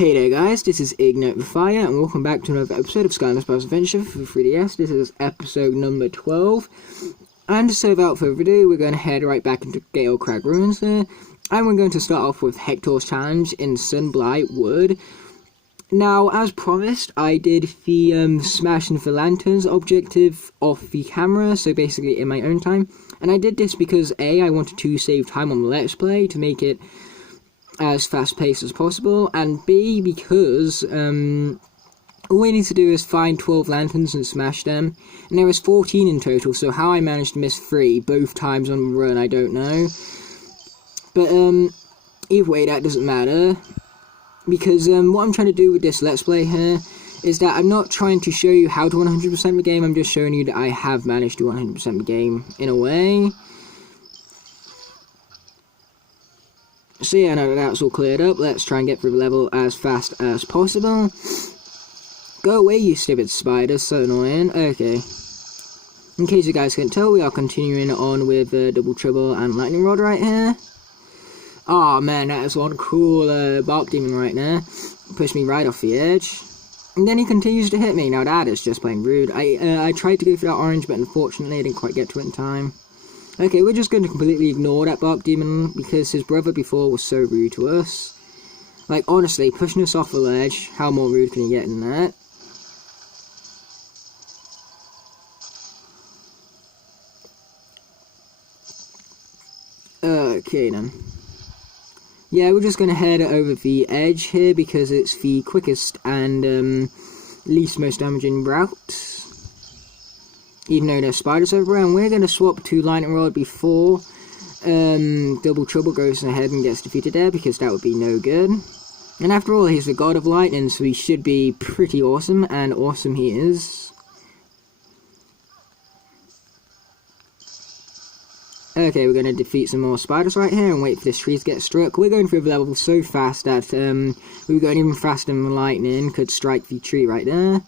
Hey there guys, this is Ignite the Fire and welcome back to another episode of Skylanders Adventure for 3DS. This is episode number 12. And so without further ado, we're going to head right back into Gale Crag Ruins here. And we're going to start off with Hector's Challenge in Sunblight Wood. Now, as promised, I did the smashing the lanterns objective off the camera, so basically in my own time. And I did this because A, I wanted to save time on the Let's Play to make it as fast-paced as possible, and B, because all we need to do is find 12 lanterns and smash them, and there was 14 in total, so how I managed to miss 3 both times on the run, I don't know. But either way, that doesn't matter, because what I'm trying to do with this Let's Play here is that I'm not trying to show you how to 100% the game, I'm just showing you that I have managed to 100% the game, in a way. So yeah, now that that's all cleared up, let's try and get through the level as fast as possible. Go away, you stupid spider, so annoying. Okay. In case you guys can't tell, we are continuing on with Double Trouble and Lightning Rod right here. Oh man, that is one cool Bark Demon right there. Pushed me right off the edge. And then he continues to hit me. Now that is just plain rude. I tried to go for that orange, but unfortunately I didn't quite get to it in time. Okay, we're just going to completely ignore that Bark Demon because his brother before was so rude to us. Like, honestly, pushing us off the ledge, how more rude can you get than that? Okay then. Yeah, we're just going to head over the edge here because it's the quickest and least most damaging route. Even though there's spiders everywhere, and we're going to swap to Lightning Rod before Double Trouble goes ahead and gets defeated there, because that would be no good. And after all, he's the god of lightning, so he should be pretty awesome, and awesome he is. Okay, we're going to defeat some more spiders right here and wait for this tree to get struck. We're going through the level so fast that we were going even faster than the lightning could strike the tree right there.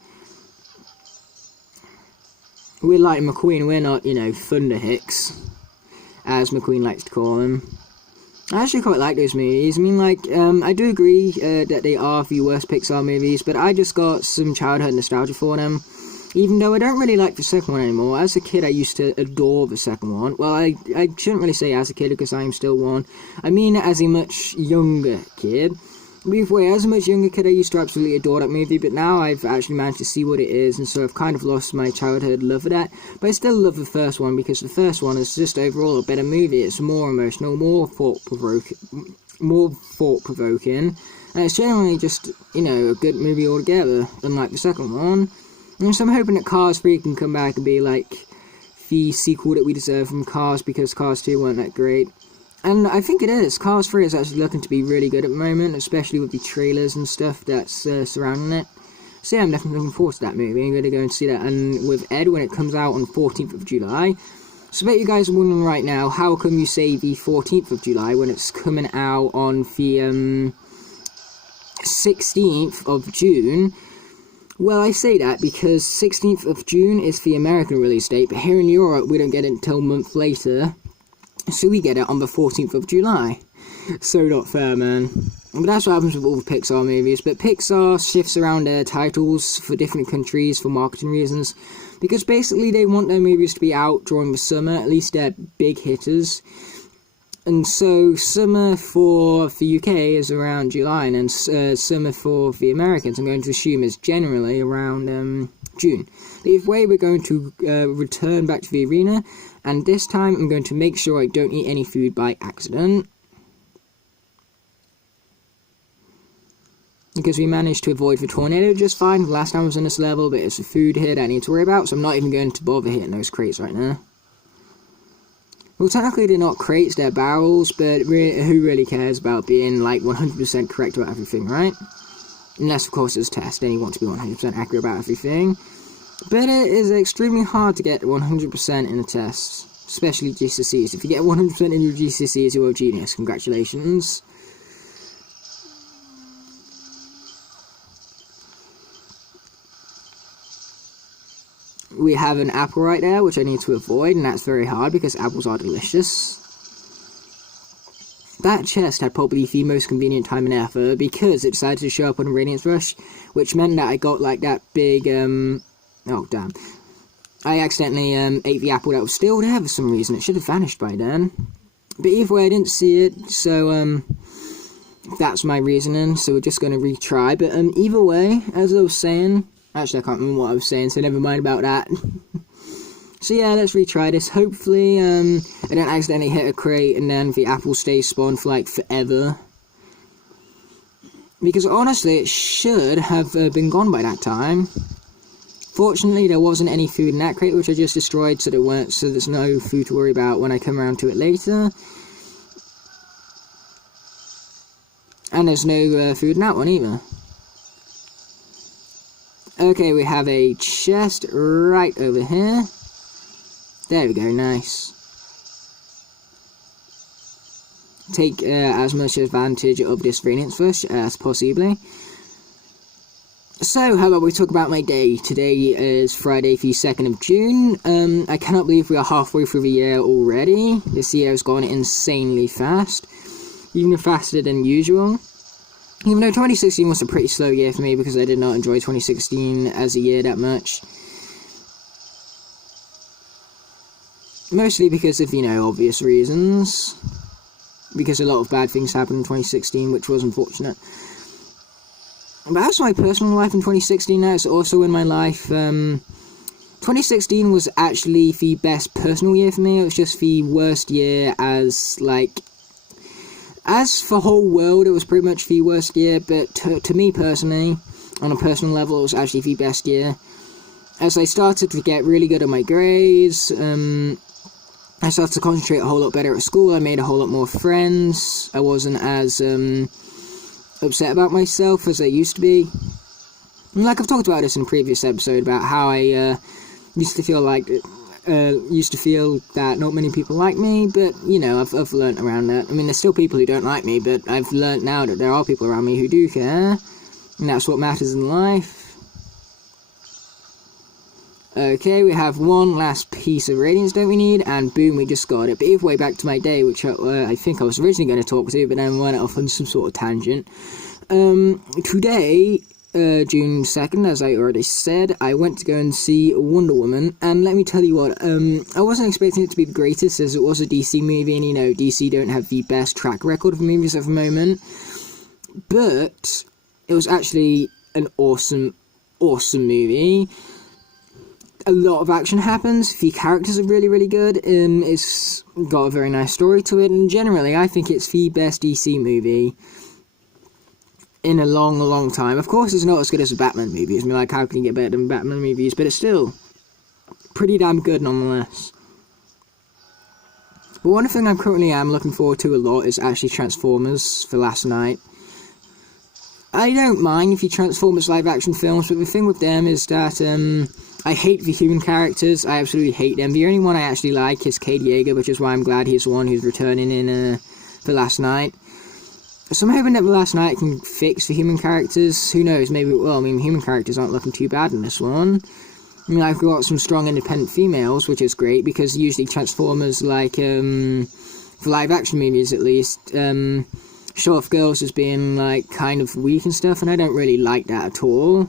We're like McQueen, we're not, you know, Thunder Hicks, as McQueen likes to call them. I actually quite like those movies. I mean, like, I do agree that they are the worst Pixar movies, but I just got some childhood nostalgia for them. Even though I don't really like the second one anymore. As a kid, I used to adore the second one. Well, I shouldn't really say as a kid, because I am still one. I mean as a much younger kid. Either way, as a much younger kid, I used to absolutely adore that movie, but now I've actually managed to see what it is, and so I've kind of lost my childhood love for that. But I still love the first one, because the first one is just overall a better movie. It's more emotional, more thought-provoking, and it's generally just, you know, a good movie altogether, unlike the second one. And so I'm hoping that Cars 3 can come back and be like the sequel that we deserve from Cars, because Cars 2 weren't that great. And I think it is. Cars 3 is actually looking to be really good at the moment, especially with the trailers and stuff that's surrounding it. So yeah, I'm definitely looking forward to that movie. I'm going to go and see that and with Ed when it comes out on 14th of July. So I bet you guys are wondering right now, how come you say the 14th of July when it's coming out on the 16th of June? Well, I say that because 16th of June is the American release date, but here in Europe we don't get it until a month later. So we get it on the 14th of July. So not fair, man. But that's what happens with all the Pixar movies. But Pixar shifts around their titles for different countries for marketing reasons. Because basically they want their movies to be out during the summer, at least their big hitters. And so summer for the UK is around July, and then summer for the Americans I'm going to assume is generally around June. But either way, we're going to return back to the arena, and this time I'm going to make sure I don't eat any food by accident. Because we managed to avoid the tornado just fine the last time I was on this level, but it's the food here that I need to worry about, so I'm not even going to bother hitting those crates right now. Well, technically they're not crates, they're barrels, but who really cares about being, like, 100% correct about everything, right? Unless, of course, it's a test, and you want to be 100% accurate about everything. But it is extremely hard to get 100% in a test, especially GCSEs. If you get 100% in your GCSEs, you're a genius. Congratulations. We have an apple right there, which I need to avoid, and that's very hard because apples are delicious. that chest had probably the most convenient timing ever, because it decided to show up on a Radiance Rush, which meant that I got, like, that big, oh, damn. I accidentally, ate the apple that was still there for some reason. It should have vanished by then. But either way, I didn't see it, so, that's my reasoning, so we're just going to retry. But, either way, as I was saying, actually, I can't remember what I was saying, so never mind about that. So yeah, let's retry this. Hopefully, I don't accidentally hit a crate and then the apple stays spawned for, like, forever. Because, honestly, it should have been gone by that time. Fortunately, there wasn't any food in that crate, which I just destroyed, so there's no food to worry about when I come around to it later. And there's no food in that one either. Okay, we have a chest right over here. There we go, nice. Take as much advantage of this Radiance Rush as possibly. So, how about we talk about my day? Today is Friday, the 2nd of June. I cannot believe we are halfway through the year already. This year has gone insanely fast. Even faster than usual. Even though 2016 was a pretty slow year for me because I did not enjoy 2016 as a year that much. Mostly because of, obvious reasons. Because a lot of bad things happened in 2016, which was unfortunate. But that's my personal life in 2016 now. It's also in my life. 2016 was actually the best personal year for me. It was just the worst year as for whole world, it was pretty much the worst year. But to me personally, on a personal level, it was actually the best year. As I started to get really good at my grades, I started to concentrate a whole lot better at school. I made a whole lot more friends. I wasn't as upset about myself as I used to be. And like I've talked about this in a previous episode about how I used to feel that not many people like me, but I've learnt around that. I mean, there's still people who don't like me, but I've learnt now that there are people around me who do care, and that's what matters in life. Okay, we have one last piece of radiance, don't we need? And boom, we just got it. But either way, back to my day, which I think I was originally going to talk to, but then went off on some sort of tangent. Today, June 2nd, as I already said, I went to go and see Wonder Woman, and let me tell you what, I wasn't expecting it to be the greatest, as it was a DC movie, and DC don't have the best track record of movies at the moment, but it was actually an awesome movie. A lot of action happens, the characters are really, really good, it's got a very nice story to it, and generally, I think it's the best DC movie in a long, long time. Of course, it's not as good as a Batman movie. I mean, like, how can you get better than Batman movies? But it's still pretty damn good, nonetheless. But one thing I currently am looking forward to a lot is actually Transformers for last night. I don't mind if you Transformers live-action films, but the thing with them is that, I hate the human characters. I absolutely hate them. The only one I actually like is Cade Yeager, which is why I'm glad he's the one who's returning in, for last night. So I'm hoping that the last night can fix the human characters. Who knows, maybe it will. I mean, human characters aren't looking too bad in this one. I mean, I've got some strong independent females, which is great, because usually Transformers, like, for live-action movies at least, show off girls as being, like, kind of weak and stuff, and I don't really like that at all.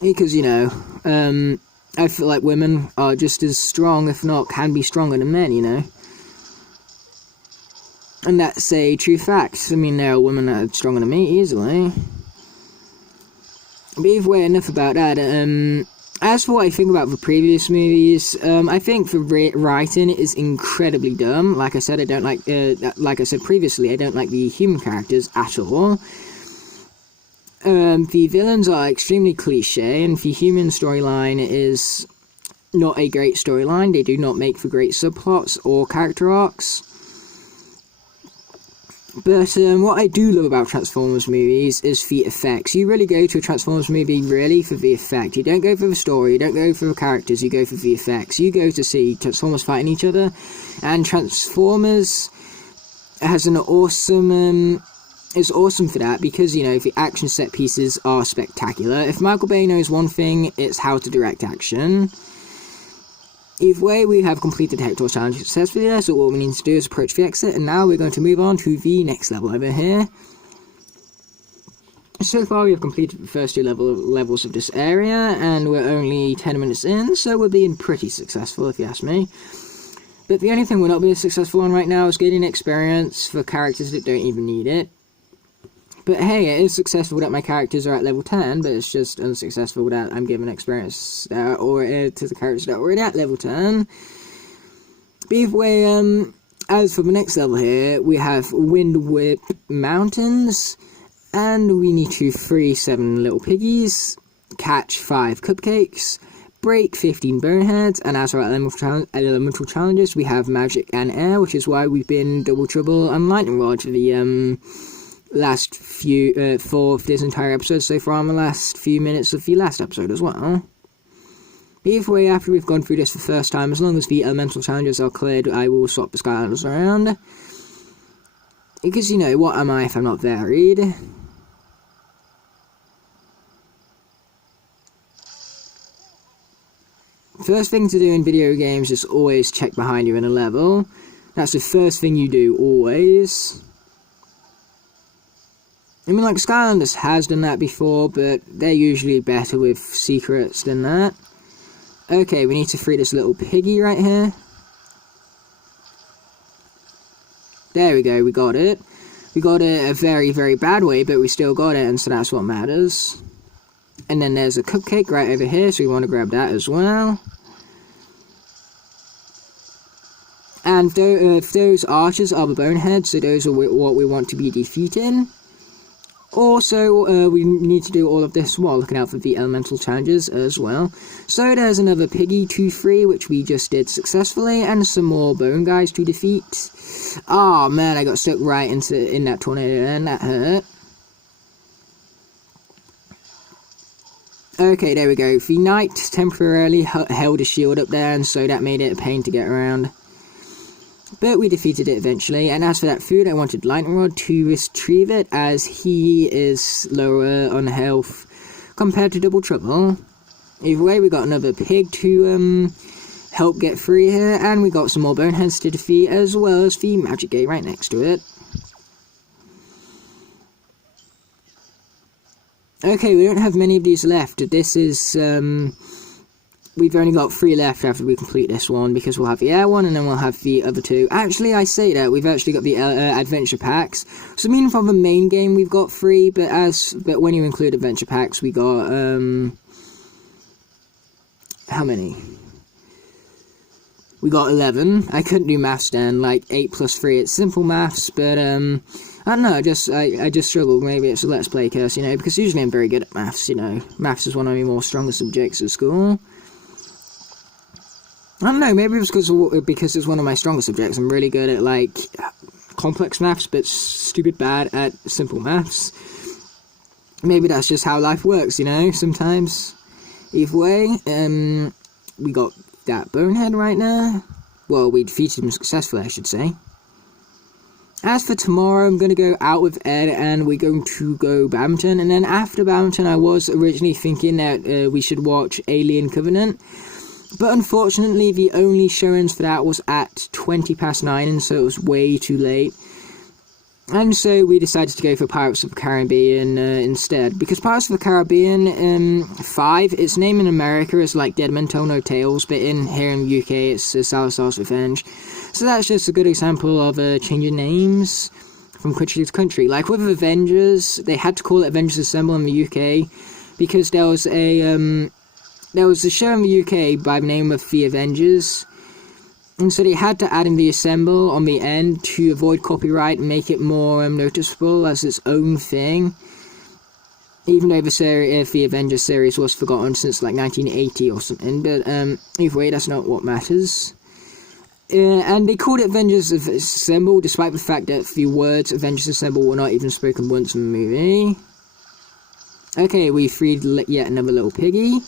Because, I feel like women are just as strong, if not can be stronger than men, And that's a true fact. I mean, there are women that are stronger than me, easily. But either way, enough about that. As for what I think about the previous movies, I think the writing is incredibly dumb. Like I said, I don't like, like I said previously, I don't like the human characters at all. The villains are extremely cliche, and the human storyline is not a great storyline. They do not make for great subplots or character arcs. But what I do love about Transformers movies is the effects. You really go to a Transformers movie really for the effect. You don't go for the story, you don't go for the characters, you go for the effects. You go to see Transformers fighting each other, and Transformers has an awesome... It's awesome for that, because, the action set pieces are spectacular. If Michael Bay knows one thing, it's how to direct action. Either way, we have completed the Hector challenge successfully there, so all we need to do is approach the exit, and now we're going to move on to the next level over here. So far we have completed the first two levels of this area, and we're only 10 minutes in, so we're being pretty successful if you ask me. But the only thing we're not being successful on right now is getting experience for characters that don't even need it. But hey, it is successful that my characters are at level 10, but it's just unsuccessful that I'm giving experience to the characters that are already at level 10. But either way, as for the next level here, we have Wind Whip Mountains, and we need to free 7 little piggies, catch 5 cupcakes, break 15 boneheads, and as for our elemental challenges, we have magic and air, which is why we've been double trouble and lightning rod for the last few for this entire episode so far, on the last few minutes of the last episode as well. Either way, after we've gone through this for the first time, as long as the elemental challenges are cleared, I will swap the Skylanders around. Because, you know, what am I if I'm not varied? First thing to do in video games is always check behind you in a level. That's the first thing you do, always. I mean, like, Skylanders has done that before, but they're usually better with secrets than that. Okay, we need to free this little piggy right here. There we go, we got it. We got it a very, very bad way, but we still got it, and so that's what matters. And then there's a cupcake right over here, so we want to grab that as well. And those archers are the boneheads, so those are what we want to be defeating. Also, we need to do all of this while looking out for the elemental challenges as well. So there's another piggy to free, which we just did successfully, and some more bone guys to defeat. Oh man, I got stuck right in that tornado, and that hurt. Okay, there we go. The knight temporarily held a shield up there, and so that made it a pain to get around. But we defeated it eventually, and as for that food, I wanted Lightning Rod to retrieve it, as he is lower on health compared to Double Trouble. Either way, we got another pig to help get free here, and we got some more boneheads to defeat, as well as the magic gate right next to it. Okay, we don't have many of these left. This is, we've only got 3 left after we complete this one, because we'll have the air one, and then we'll have the other 2. Actually, I say that, we've actually got the adventure packs. So, meaning from the main game, we've got 3, but when you include adventure packs, we got, how many? We got 11. I couldn't do maths then, like 8 plus 3, it's simple maths, but, I don't know, I just struggled. Maybe it's a Let's Play curse, you know, because usually I'm very good at maths, you know. Maths is one of my more stronger subjects at school. I don't know, maybe it was because it's one of my stronger subjects. I'm really good at, like, complex maths, but stupid bad at simple maths. Maybe that's just how life works, you know, sometimes. Either way, we got that bonehead right now. Well, we defeated him successfully, I should say. As for tomorrow, I'm going to go out with Ed, and we're going to go badminton. And then after badminton, I was originally thinking that we should watch Alien Covenant. But unfortunately, the only showings for that was at 9:20, and so it was way too late. And so we decided to go for Pirates of the Caribbean instead. Because Pirates of the Caribbean 5, its name in America is like Dead Men Tell No Tales, but here in the UK it's Salazar's Revenge. So that's just a good example of changing names from country to country. Like with Avengers, they had to call it Avengers Assemble in the UK, because there was a show in the UK by the name of The Avengers, and so they had to add in the Assemble on the end to avoid copyright and make it more noticeable as its own thing. Even though the Avengers series was forgotten since like 1980 or something, but either way, that's not what matters. And they called it Avengers Assemble, despite the fact that the words Avengers Assemble were not even spoken once in the movie. Okay, we freed yet another little piggy.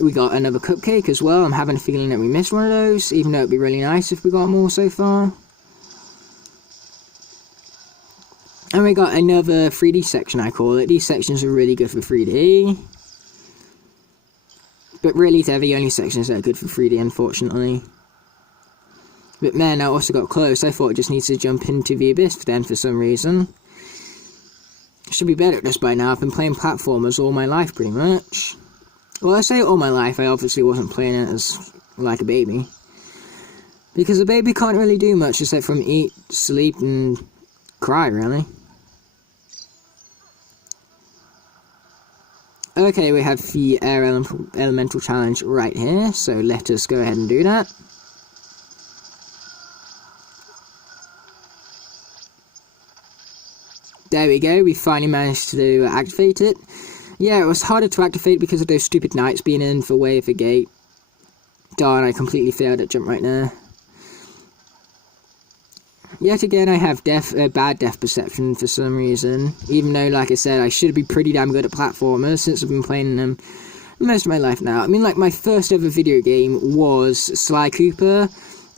We got another cupcake as well. I'm having a feeling that we missed one of those, even though it'd be really nice if we got more so far. And we got another 3D section, I call it. These sections are really good for 3D. But really, they're the only sections that are good for 3D, unfortunately. But man, I also got close. I thought I just needed to jump into the abyss then for some reason. Should be better at this by now. I've been playing platformers all my life, pretty much. Well, I say all my life, I obviously wasn't playing it as like a baby. Because a baby can't really do much except from eat, sleep, and cry, really. Okay, we have the air elemental challenge right here, so let us go ahead and do that. There we go, we finally managed to activate it. Yeah, it was harder to activate because of those stupid knights being in the way of the gate. Darn, I completely failed at jump right there. Yet again, I have bad depth perception for some reason. Even though, like I said, I should be pretty damn good at platformers since I've been playing them most of my life now. I mean, like, my first ever video game was Sly Cooper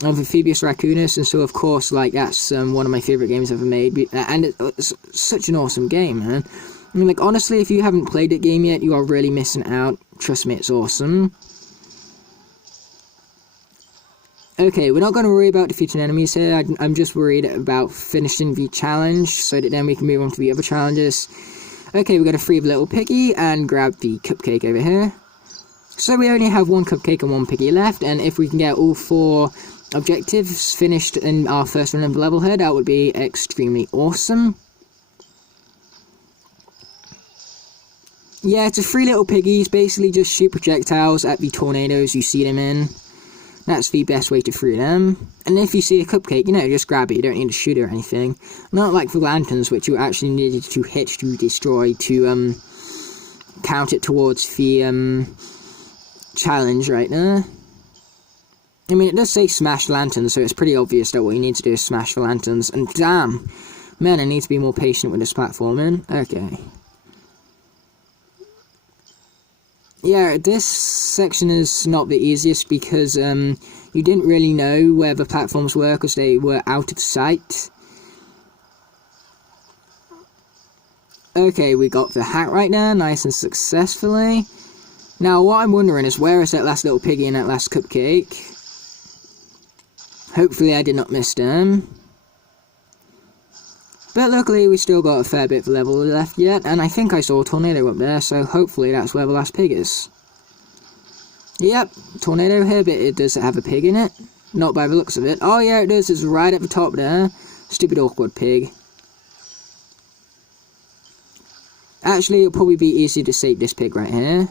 of Amphibious Raccoonus, and so, of course, like, that's one of my favourite games ever made. And it's such an awesome game, man. I mean, like, honestly, if you haven't played that game yet, you are really missing out. Trust me, it's awesome. Okay, we're not going to worry about defeating enemies here. I'm just worried about finishing the challenge, so that then we can move on to the other challenges. Okay, we're going to free the little piggy and grab the cupcake over here. So we only have one cupcake and one piggy left, and if we can get all 4 objectives finished in our first run of the level here, that would be extremely awesome. Yeah, it's a 3 little piggies, basically just shoot projectiles at the tornadoes you see them in. That's the best way to free them. And if you see a cupcake, you know, just grab it. You don't need to shoot it or anything. Not like the lanterns, which you actually needed to hit to destroy to count it towards the challenge right there. I mean, it does say smash lanterns, so it's pretty obvious that what you need to do is smash the lanterns. And damn, man, I need to be more patient with this platforming. Okay. Yeah, this section is not the easiest because you didn't really know where the platforms were because they were out of sight. Okay, we got the hat right there, nice and successfully. Now, what I'm wondering is, where is that last little piggy and that last cupcake? Hopefully I did not miss them. But luckily, we still got a fair bit of level left yet, and I think I saw a tornado up there, so hopefully that's where the last pig is. Yep, tornado here, but it does have a pig in it. Not by the looks of it. Oh yeah, it does, it's right at the top there. Stupid awkward pig. Actually, it'll probably be easy to save this pig right here.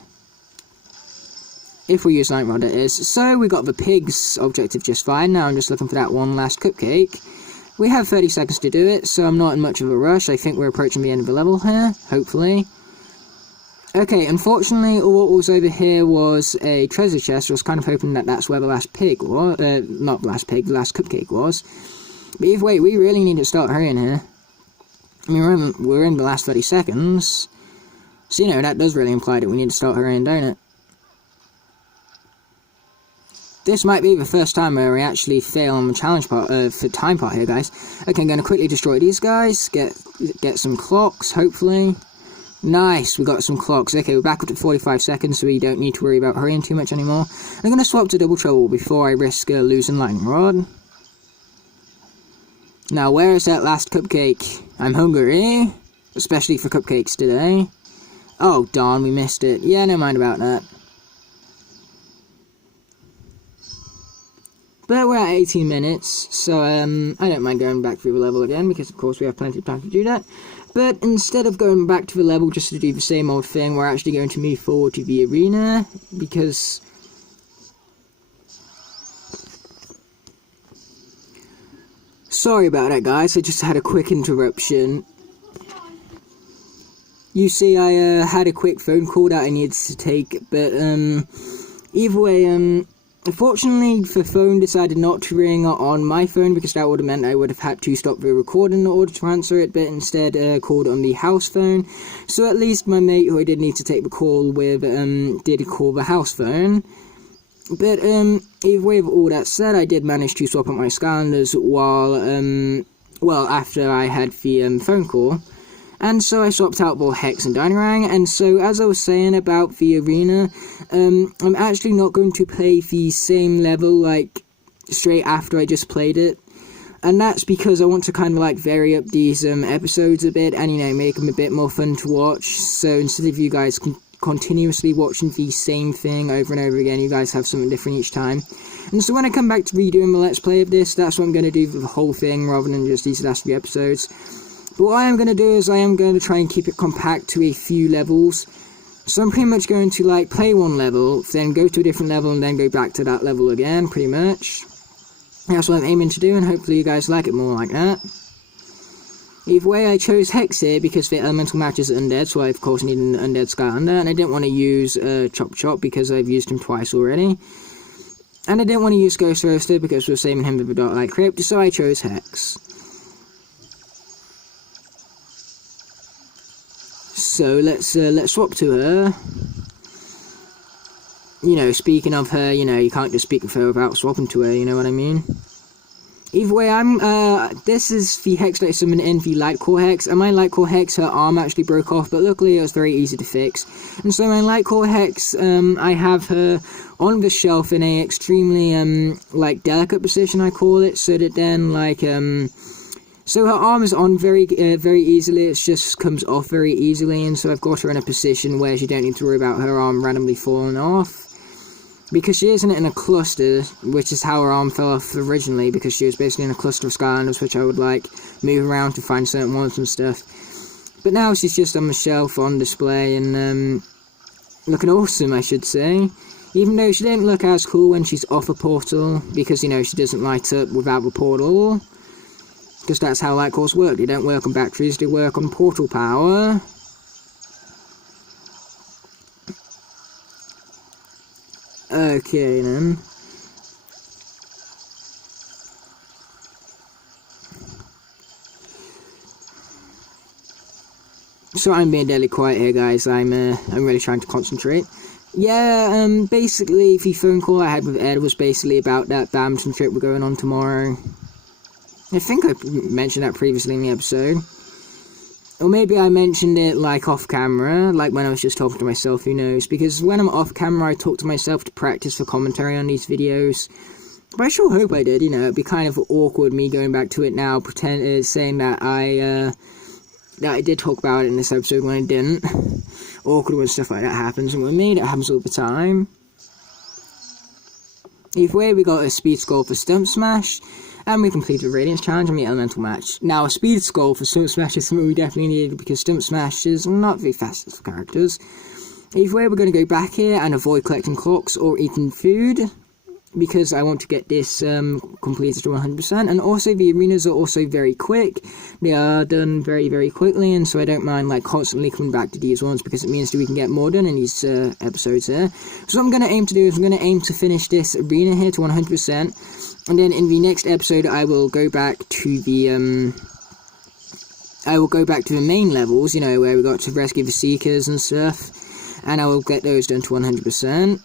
If we use Night Rod, it is. So, we got the pig's objective just fine. Now I'm just looking for that one last cupcake. We have 30 seconds to do it, so I'm not in much of a rush. I think we're approaching the end of the level here, hopefully. Okay, unfortunately, what was over here was a treasure chest. I was kind of hoping that that's where the last pig was. Not the last pig, the last cupcake was. But either way, we really need to start hurrying here. I mean, we're in the last 30 seconds. So, you know, that does really imply that we need to start hurrying, don't it? This might be the first time where we actually fail on the challenge part, for time part here, guys. Okay, I'm going to quickly destroy these guys, get some clocks, hopefully. Nice, we got some clocks. Okay, we're back up to 45 seconds, so we don't need to worry about hurrying too much anymore. I'm going to swap to Double Trouble before I risk losing Lightning Rod. Now, where is that last cupcake? I'm hungry, especially for cupcakes today. Oh, darn, we missed it. Yeah, no mind about that. But we're at 18 minutes, so I don't mind going back through the level again, because of course we have plenty of time to do that. But instead of going back to the level just to do the same old thing, we're actually going to move forward to the arena, because... Sorry about that, guys, I just had a quick interruption. You see, I had a quick phone call that I needed to take, but either way, unfortunately, the phone decided not to ring on my phone, because that would have meant I would have had to stop the recording in order to answer it, but instead called on the house phone. So at least my mate, who I did need to take the call with, did call the house phone. But either way, with all that said, I did manage to swap out my Skylanders while, well, after I had the phone call. And so I swapped out both Hex and Dino-Rang, and so as I was saying about the arena, I'm actually not going to play the same level, like, straight after I just played it. And that's because I want to kind of, like, vary up these episodes a bit, and, you know, make them a bit more fun to watch. So instead of you guys continuously watching the same thing over and over again, you guys have something different each time. And so when I come back to redoing the Let's Play of this, that's what I'm going to do for the whole thing, rather than just these last few episodes. But what I am going to do is I am going to try and keep it compact to a few levels. So I'm pretty much going to, like, play one level, then go to a different level, and then go back to that level again, pretty much. That's what I'm aiming to do, and hopefully you guys like it more like that. Either way, I chose Hex here because the elemental matches are undead, so I of course need an undead Skylander, and I didn't want to use Chop Chop because I've used him twice already. And I didn't want to use Ghost Roaster because we're saving him with the Dark Light Crypt, so I chose Hex. So let's swap to her. You know, speaking of her, you know, you can't just speak of her without swapping to her, you know what I mean? Either way, this is the Hex that I summoned in the Light Core Hex, and my Light Core Hex, her arm actually broke off, but luckily it was very easy to fix. And so my Light Core Hex, I have her on the shelf in a extremely, like, delicate position, I call it, so that then, like, so her arm is on very easily, it just comes off very easily, and so I've got her in a position where she don't need to worry about her arm randomly falling off. Because she isn't in a cluster, which is how her arm fell off originally, because she was basically in a cluster of Skylanders, which I would, like, move around to find certain ones and stuff. But now she's just on the shelf on display, and, looking awesome, I should say. Even though she didn't look as cool when she's off a portal, because, you know, she doesn't light up without the portal. Because that's how light cores work. They don't work on batteries, they work on portal power. Okay then. So I'm being deadly quiet here, guys. I'm really trying to concentrate. Yeah, basically the phone call I had with Ed was basically about that badminton trip we're going on tomorrow. I think I mentioned that previously in the episode. Or maybe I mentioned it, like, off camera, like when I was just talking to myself, who knows. Because when I'm off camera, I talk to myself to practice for commentary on these videos. But I sure hope I did, you know. It'd be kind of awkward me going back to it now, saying that I did talk about it in this episode when I didn't. Awkward when stuff like that happens, and with me, that happens all the time. Either way, we got a speed score for Stump Smash. And we completed the Radiance Challenge and the Elemental Match. Now, a speed skull for Stump Smash is something we definitely needed because Stump Smash is not the fastest characters. Either way, we're going to go back here and avoid collecting clocks or eating food, because I want to get this completed to 100%. And also, the arenas are also very quick. They are done very, very quickly, and so I don't mind, like, constantly coming back to these ones, because it means that we can get more done in these episodes here. So what I'm going to aim to do is I'm going to aim to finish this arena here to 100%. And then in the next episode, I will go back to the main levels, you know, where we got to rescue the Seekers and stuff, and I will get those done to 100%.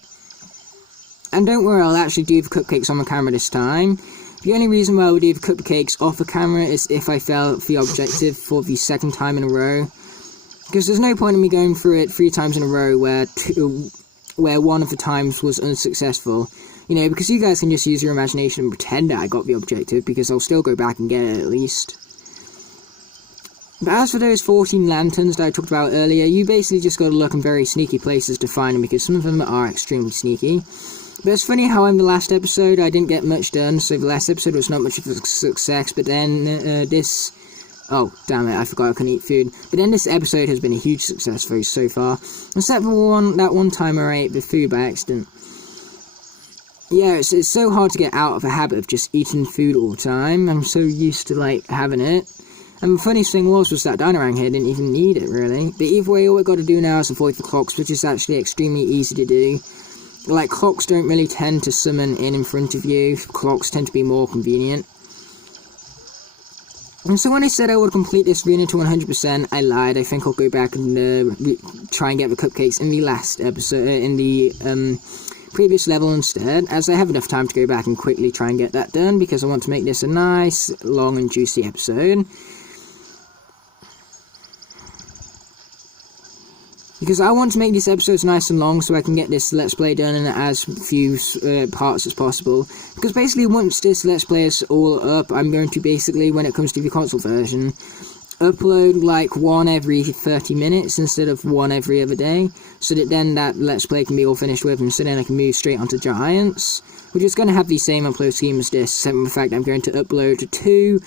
And don't worry, I'll actually do the cupcakes on the camera this time. The only reason why I would do the cupcakes off the camera is if I fail the objective for the second time in a row. Because there's no point in me going through it 3 times in a row where one of the times was unsuccessful. You know, because you guys can just use your imagination and pretend that I got the objective, because I'll still go back and get it at least. But as for those 14 lanterns that I talked about earlier, you basically just got to look in very sneaky places to find them, because some of them are extremely sneaky. But it's funny how in the last episode I didn't get much done, so the last episode was not much of a success, but then this... Oh, damn it, I forgot I couldn't eat food. But then this episode has been a huge success for us so far. Except for that one time I ate the food by accident. Yeah, it's so hard to get out of the habit of just eating food all the time. I'm so used to, like, having it. And the funniest thing was that Dino-Rang here didn't even need it, really. But either way, all we've got to do now is avoid the clocks, which is actually extremely easy to do. Like, clocks don't really tend to summon in front of you. Clocks tend to be more convenient. And so when I said I would complete this arena to 100%, I lied. I think I'll go back and try and get the cupcakes in the last episode, in the previous level instead, as I have enough time to go back and quickly try and get that done, because I want to make this a nice, long and juicy episode. because I want to make these episodes nice and long so I can get this Let's Play done in as few parts as possible. Because basically once this Let's Play is all up, I'm going to basically, when it comes to the console version, upload like one every 30 minutes instead of one every other day, so that then that Let's Play can be all finished with, and so then I can move straight onto Giants, which is going to have the same upload scheme as this, except for the fact I'm going to upload 2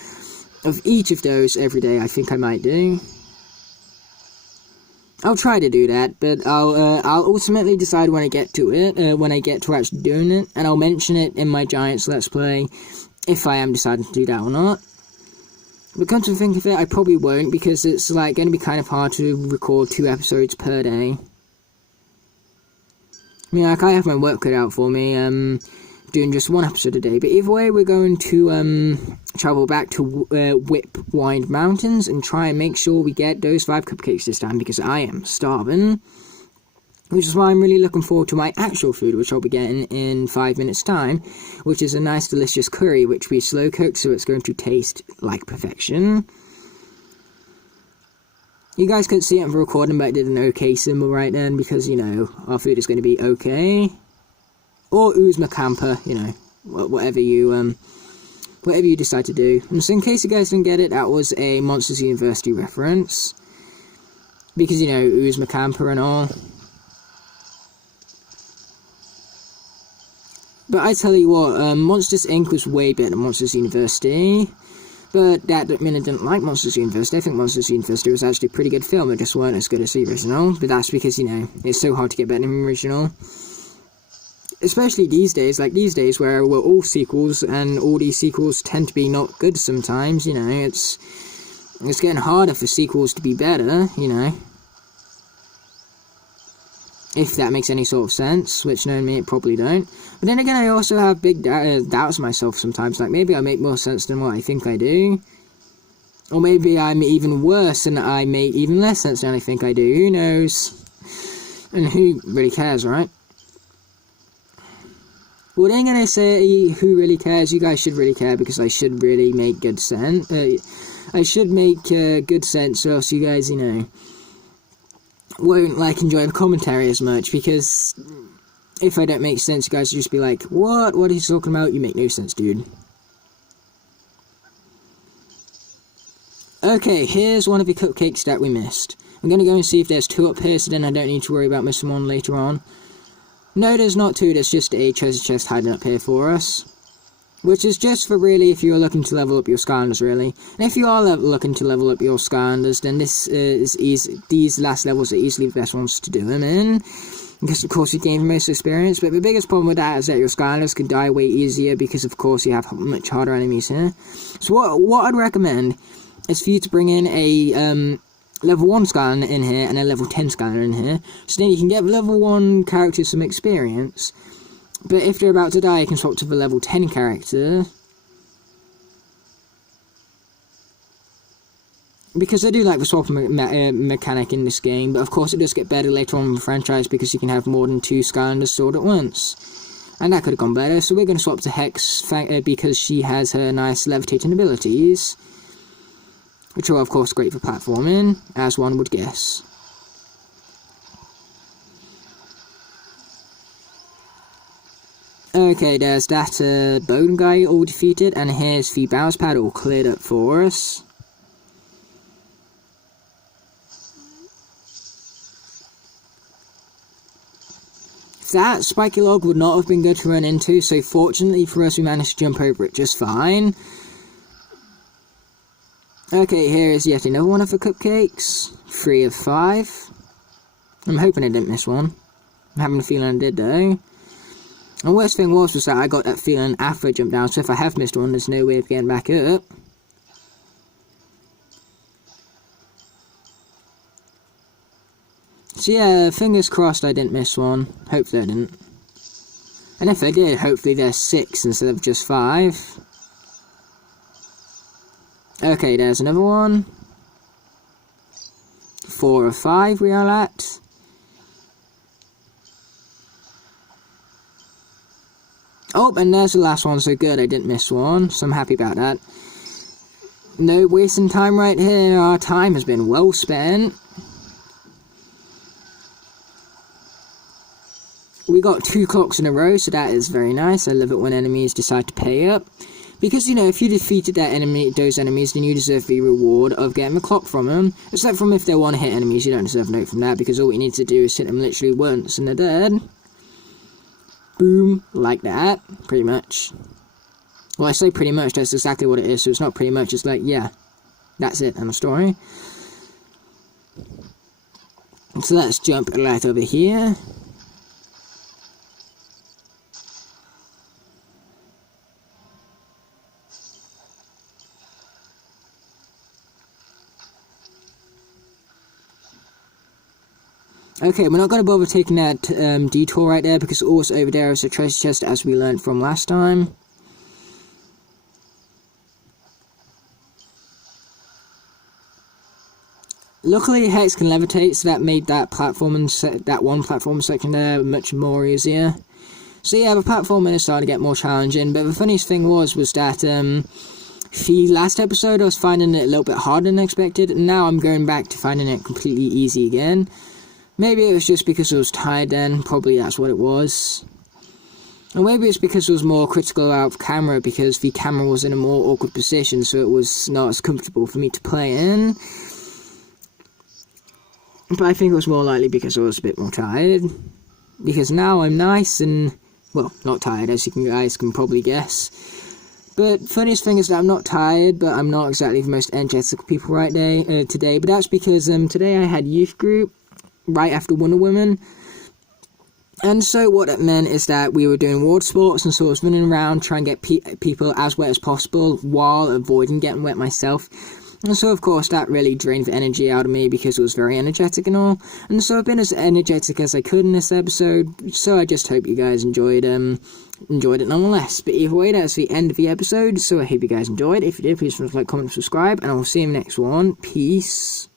of each of those every day. I think I might do. I'll try to do that, but I'll ultimately decide when I get to it, when I get to actually doing it, and I'll mention it in my Giants Let's Play, if I am deciding to do that or not. But come to think of it, I probably won't, because it's like going to be kind of hard to record 2 episodes per day. I mean, like, I have my work cut out for me, doing just 1 episode a day, but either way, we're going to, travel back to, Whipwind Mountains, and try and make sure we get those 5 cupcakes this time, because I am starving. Which is why I'm really looking forward to my actual food, which I'll be getting in 5 minutes time, which is a nice delicious curry, which we slow cooked, so it's going to taste like perfection. You guys couldn't see it in the recording, but I did an OK symbol right then, because, you know, our food is going to be okay. Or Oozma-Camper, you know, whatever you decide to do. And so in case you guys didn't get it, that was a Monsters University reference. Because, you know, Oozma-Camper and all. But I tell you what, Monsters Inc. was way better than Monsters University. But that doesn't mean I didn't like Monsters University. I think Monsters University was actually a pretty good film. It just weren't as good as the original. But that's because, you know, it's so hard to get better than the original. Especially these days, like these days where we're all sequels, and all these sequels tend to be not good sometimes, you know. It's getting harder for sequels to be better, you know. If that makes any sort of sense, which knowing me, it probably don't. But then again, I also have big doubts of myself sometimes, like maybe I make more sense than what I think I do. Or maybe I'm even worse and I make even less sense than I think I do, who knows? And who really cares, right? Well, then gonna say who really cares, you guys should really care, because I should really make good sense. I should make good sense, or else you guys, you know, won't like enjoy the commentary as much, because if I don't make sense, you guys will just be like, what are you talking about? You make no sense, dude. Okay, here's one of the cupcakes that we missed. I'm gonna go and see if there's 2 up here, so then I don't need to worry about missing one later on. No, there's not 2, there's just a treasure chest hiding up here for us. Which is just for really if you're looking to level up your Skylanders, really. And if you are looking to level up your Skylanders, then this is easy. These last levels are easily the best ones to do them in. Because, of course, you gain the most experience. But the biggest problem with that is that your Skylanders can die way easier, because, of course, you have much harder enemies here. So what I'd recommend is for you to bring in a level 1 Skylander in here and a level 10 Skylander in here. So then you can get the level 1 characters some experience. But if they're about to die, you can swap to the level 10 character. Because I do like the swap mechanic in this game, but of course it does get better later on in the franchise, because you can have more than 2 Skylanders stored at once. And that could have gone better, so we're going to swap to Hex, because she has her nice levitating abilities. Which are of course great for platforming, as one would guess. Okay, there's that bone guy all defeated, and here's the bounce pad all cleared up for us. That spiky log would not have been good to run into, so fortunately for us we managed to jump over it just fine. Okay, here is yet another one of the cupcakes. 3 of 5. I'm hoping I didn't miss one. I'm having a feeling I did though. And the worst thing was that I got that feeling after I jumped down, so if I have missed one, there's no way of getting back up. So yeah, fingers crossed I didn't miss one. Hopefully I didn't. And if I did, hopefully there's 6 instead of just 5. Okay, there's another one. 4 of 5 we are at. Oh, and there's the last one, so good, I didn't miss one, so I'm happy about that. No wasting time right here, our time has been well spent. We got 2 clocks in a row, so that is very nice. I love it when enemies decide to pay up. Because, you know, if you defeated those enemies, then you deserve the reward of getting a clock from them. Except from if they're one-hit enemies, you don't deserve a note from that, because all you need to do is hit them literally once, and they're dead. Boom. Like that. Pretty much. Well, I say pretty much, that's exactly what it is, so it's not pretty much, it's like, yeah. That's it, end of story. So let's jump right over here. Okay, we're not going to bother taking that detour right there, because also over there is a treasure chest, as we learned from last time. Luckily, Hex can levitate, so that made that that one platform section there much more easier. So yeah, the platforming is starting to get more challenging, but the funniest thing was that the last episode I was finding it a little bit harder than expected, and now I'm going back to finding it completely easy again. Maybe it was just because I was tired then, probably that's what it was. Or maybe it's because I was more critical out of camera, because the camera was in a more awkward position, so it was not as comfortable for me to play in. But I think it was more likely because I was a bit more tired. Because now I'm nice and, well, not tired, as you guys can probably guess. But funniest thing is that I'm not tired, but I'm not exactly the most energetic people today. But that's because today I had youth group right after Wonder Woman. And so what that meant is that we were doing water sports, and so I was running around trying to get people as wet as possible while avoiding getting wet myself. And so, of course, that really drained the energy out of me because it was very energetic and all. And so I've been as energetic as I could in this episode, so I just hope you guys enjoyed it nonetheless. But either way, that's the end of the episode, so I hope you guys enjoyed. If you did, please like, comment, subscribe, and I'll see you in the next one. Peace.